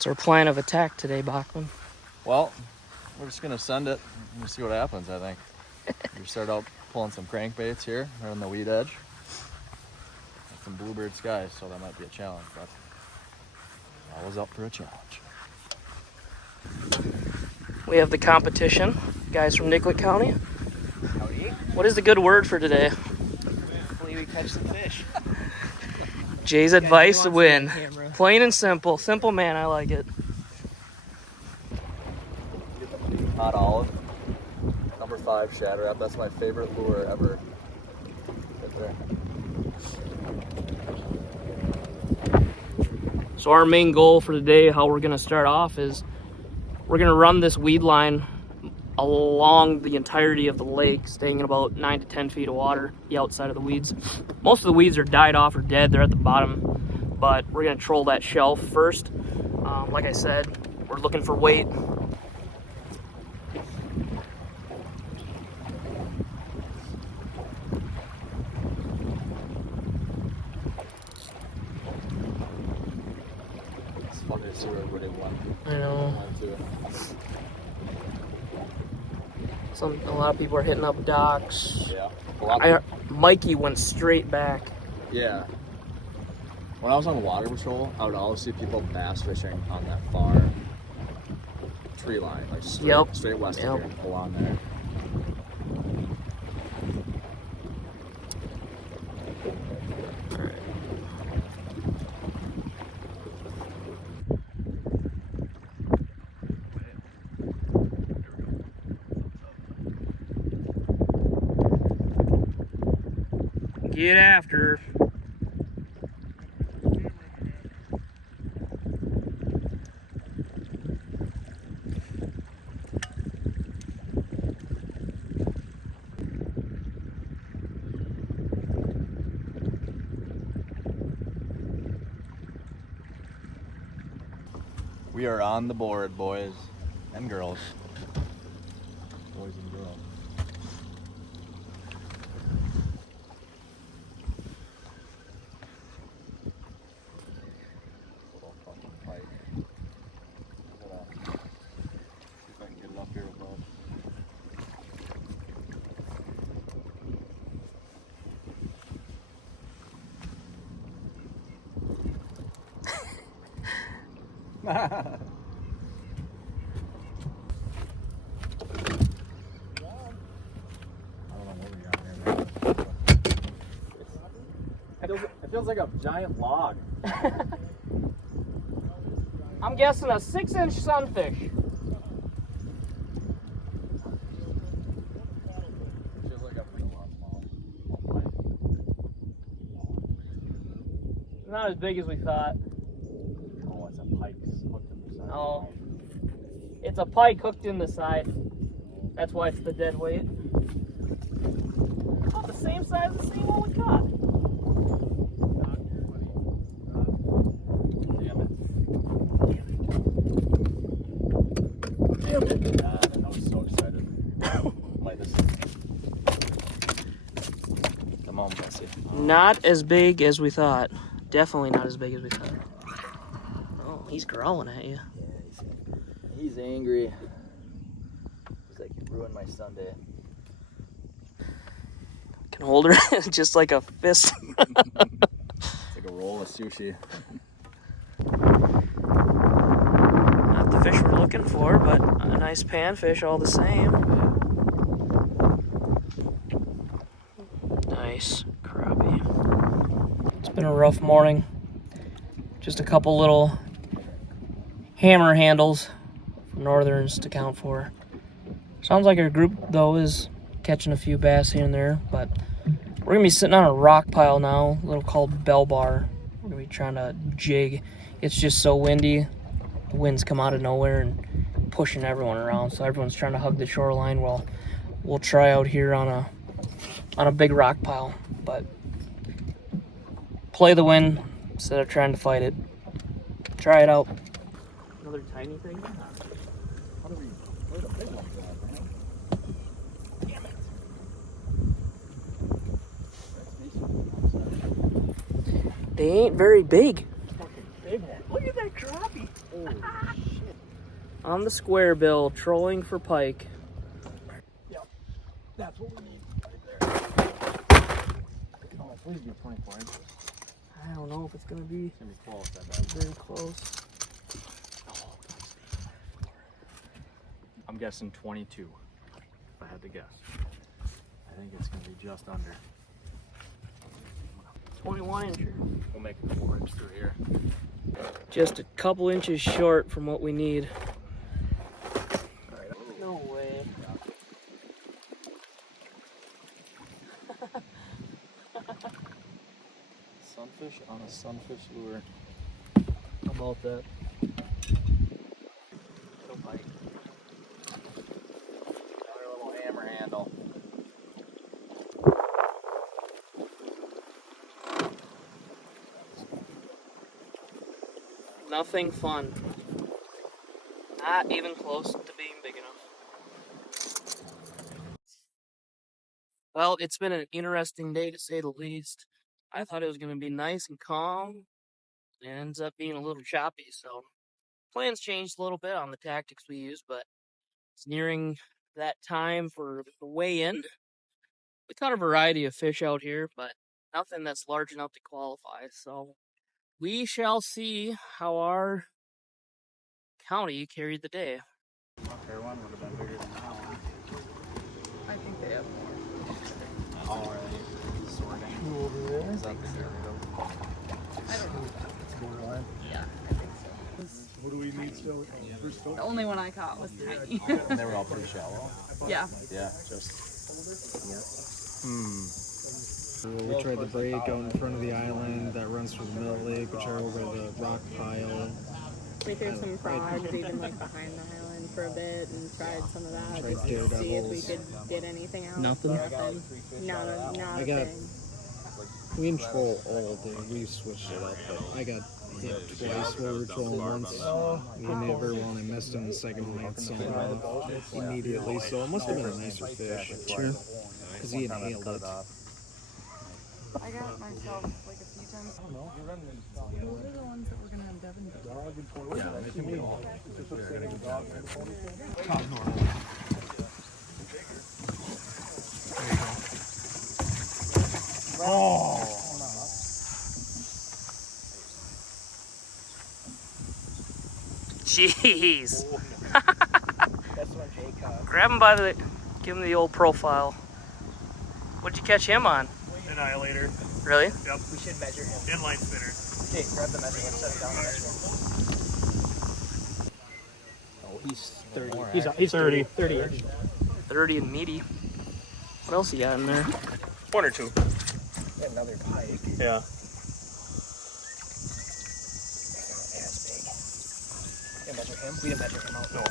What's our plan of attack today, Bachman? Well, we're just gonna send it and see what happens, I think. We start out pulling some crankbaits here, right on the weed edge. Got some bluebird skies, so that might be a challenge, but always up for a challenge. We have the competition, guys from Nicollet County. Howdy. What is the good word for today? Hopefully we catch some fish. Jay's advice to nuance win. on camera. Plain and simple. Simple man, I like it. Hot olive, number 5 shatter wrap. That's my favorite lure ever. Right there. So our main goal for today, how we're gonna start off is we're gonna run this weed line along the entirety of the lake, staying in about 9 to 10 feet of water, the outside of the weeds. Most of the weeds are died off or dead, they're at the bottom, but we're gonna troll that shelf first. Like I said, we're looking for weight. It's funny to see where everybody went. I know. Went to. A lot of people are hitting up docks. Yeah. Mikey went straight back. Yeah. When I was on water patrol, I would always see people bass fishing on that far tree line, like straight west of here, and pull on there. Get after her. We are on the board, boys and girls. Boys and girls. Little fucking pike. See if I can get it up here above. It feels like a giant log. I'm guessing a 6-inch sunfish. Feels like a small. Not as big as we thought. Oh, it's a pike hooked in the side. Oh. It's a pike hooked in the side. That's why it's the dead weight. Oh, the same size as the same one we caught. Damn it. I was so excited. Come on, Bessie. Not as big as we thought. Definitely not as big as we thought. Oh, he's growling at you. Yeah, he's angry. He's like, you ruined my Sunday. Can hold her just like a fist. It's like a roll of sushi. Not the fish we're looking for, but a nice panfish all the same. Nice crappie. It's been a rough morning. Just a couple little hammer handles for northerns to count for. Sounds like our group, though, is catching a few bass here and there, but we're gonna be sitting on a rock pile now, a little called Bell Bar. We're gonna be trying to jig. It's just so windy. The winds come out of nowhere and pushing everyone around, so everyone's trying to hug the shoreline. Well, we'll try out here on a big rock pile, but play the wind instead of trying to fight it. Try it out. Another tiny thing. Where's the big one at, man? Damn it. They ain't very big. Fucking big one. Look at that crappie. Holy shit. On the square bill, trolling for pike. Yep. That's what we need right there. Oh, please be 24 inches. I don't know if it's gonna be It's gonna be close, I bet. very close. I'm guessing 22, if I had to guess. I think it's gonna be just under. 21 incher. We'll make it 4 inch through here. Just a couple inches short from what we need. No way. Sunfish on a sunfish lure. How about that? No bite. Another little hammer handle. Nothing fun. Not even close to being big enough. Well, it's been an interesting day to say the least. I thought it was going to be nice and calm. It ends up being a little choppy, so plans changed a little bit on the tactics we use, but it's nearing that time for the weigh-in. We caught a variety of fish out here, but nothing that's large enough to qualify, so we shall see how our county carried the day. Fair one would have been bigger than that one. I think they have more. Oh, are they sorting? Over there? Is that the Dorito? I don't know. It's borderline. Yeah, I think so. What do we need still? The only one I caught was tiny. And they were all pretty shallow. Yeah. Yeah, just. We tried the break out in front of the island that runs through the middle lake. We tried over the rock pile. We threw some frogs even like behind the island for a bit and tried some of that Tried just to see if we daredevils. could get anything out. Nothing? Not a I got- We didn't troll all day. We switched it up, but I got hit twice while we were trolling once. We didn't ever when I missed him the second one. I had something off immediately, so it must have been a nicer fish. Sure. Because he inhaled it. I got myself like a few times. I don't know. What are the ones that we're gonna have Devin do? Jeez. That's what Jay caught. Grab him by the, give him the old profile. What'd you catch him on? Annihilator. Really? We should measure him. Inline spinner. Hey, grab the measure. Let's set it down there. Oh, he's 30. He's 30. 30 inch. 30 and meaty. What else you got in there? One or two. Another pike. Yeah. As big. We didn't measure him. We didn't measure him out. No.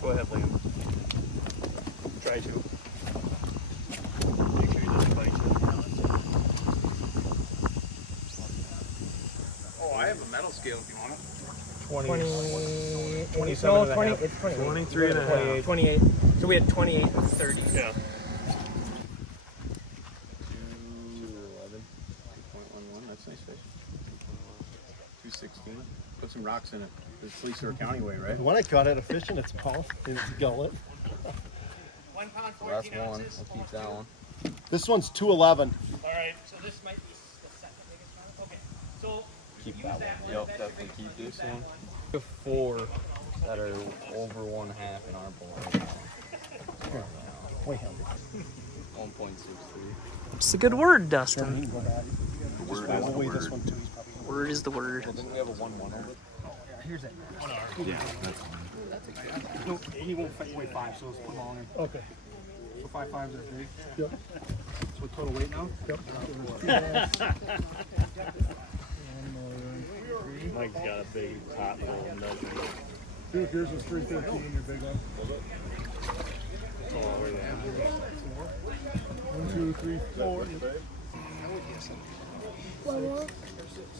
Go ahead, Liam. Try to. Make sure he doesn't bite you. Oh, I have a metal scale if you want it. 27 and a half. It's 28. 23 and a half. 28. So we had 28 and 30. Yeah. 211. 2.11. That's nice fish. 216. Put some rocks in it. It's Fleecer County way, right? When I caught it, a fish in its mouth, in its gullet. 1 pound, So that's one. We'll keep that one. This one's 211. All right. So this might be the second biggest one. Okay. So Keep that one. Yep, definitely keep this one. We have 4 that are over 1.5 in our bowl right now. Wait, 1.63. It's a good word, Dustin. I'll weigh this one too. He's probably Word is the word. Well, didn't we have a 1-1 over? here's it. Yeah, that's fine. No, he won't weigh 5, so it's long. Okay. So 5 5s are big. Yep. So total weight now? Mike's got a big pot full of measuring. Dude, yours is 315, your big one. Oh, yeah. 1, 2, 3, 4.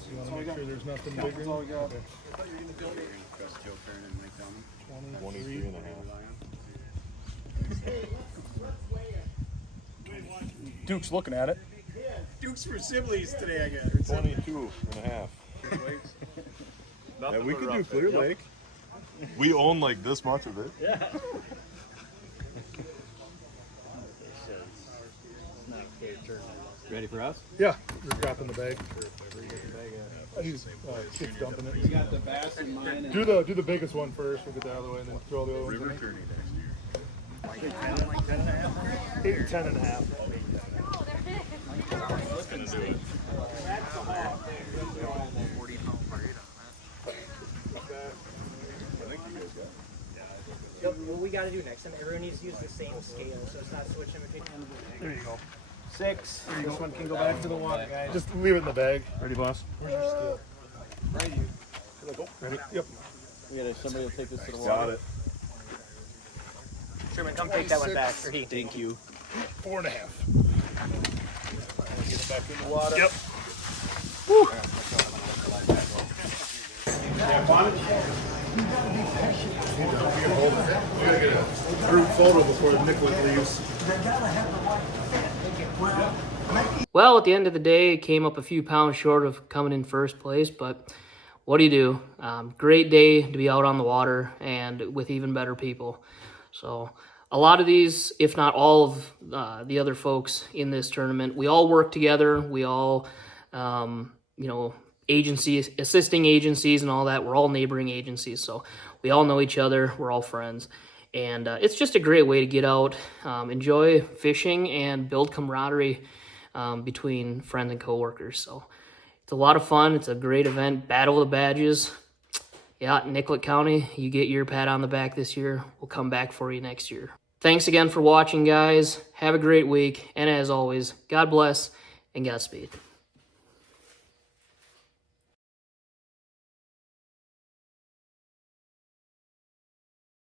You want to make sure there's nothing bigger? That's all we got. 23 and a half. Duke's looking at it. Duke's for Sibley's today, I guess. 22 and a half. Yeah, we could do Clear Lake. We own like this much of it. Yeah. Ready for us? Yeah, you're dropping the bag. He's Skip's dumping it. You got the bass in mine. Do the biggest one first. We'll get the other way and then throw the other ones in. 8 and 10 and a half. What we got to do next time, everyone needs to use the same scale, so it's not switching between. There you go. 6. This one can go back to the water, guys. Just leave it in the bag. Ready, boss? Where's your scale? Right here. Ready? Yep. Somebody will take this to the water. Got it. Sherman, come take that one back. Ready? Thank you. 4 and a half. Get it back in the water. Yep. We gotta get a group photo before Nicholas leaves. Well, at the end of the day, it came up a few pounds short of coming in first place, but what do you do? Great day to be out on the water and with even better people. So a lot of these, if not all of the other folks in this tournament, we all work together. We all, agencies, assisting agencies and all that. We're all neighboring agencies, so we all know each other. We're all friends. And it's just a great way to get out, enjoy fishing, and build camaraderie between friends and coworkers. So it's a lot of fun. It's a great event. Battle of the Badges. Yeah, Nicollet County, you get your pat on the back this year. We'll come back for you next year. Thanks again for watching, guys. Have a great week. And as always, God bless and Godspeed.